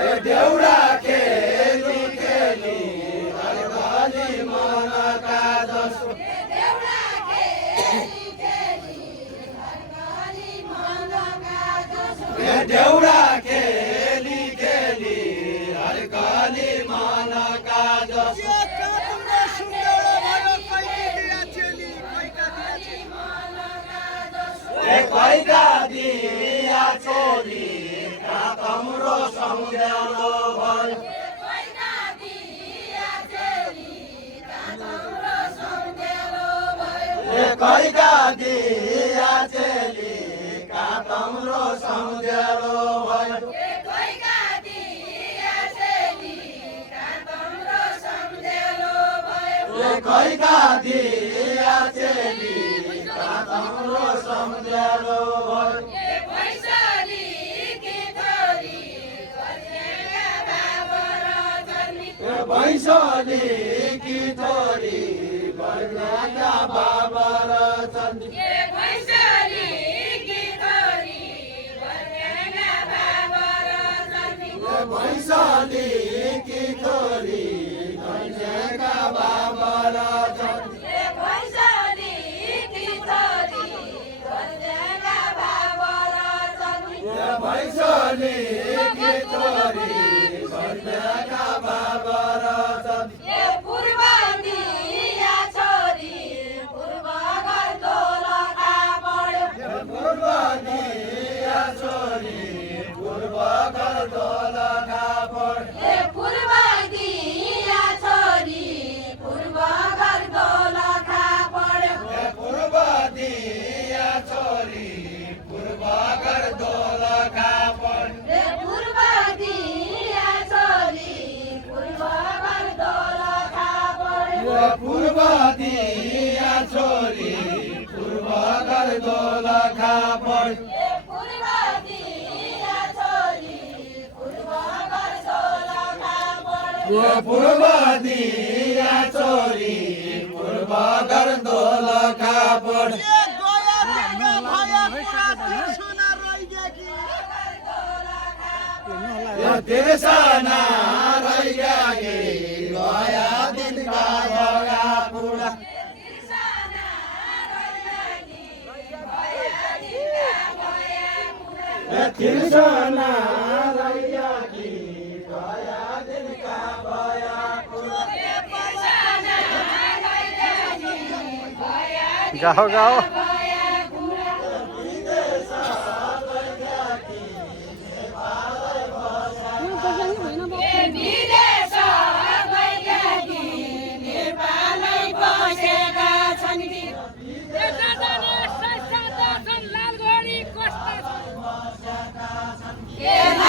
देउडा खेली खेली हरगली मनका जसो देउडा खेली खेली हरगली मनका जसो कैका दिया छोरी तम्रो समुद्यालो भयो कैका दिया चेली तम्रो समुद्यालो भयो कैका दिया चेली तम्रो समुद्यालो भयो भैँसली कि छोरी बर्नाका बाबा र छन् भैँसली कि छोरी बर्नाका बाबा र छन् भैँसली कि छोरी बर्नाका बाबा र छन् पूर्व दिया छोरी पूर्व घर दोलखा पढ पूर्व दिया छोरी पूर्व घर दोलखा पढ तिर्सना रैया गया दिन का भगा पूरा तिर्सना रैया गया दिन का भया गाओ गाओ Yeah,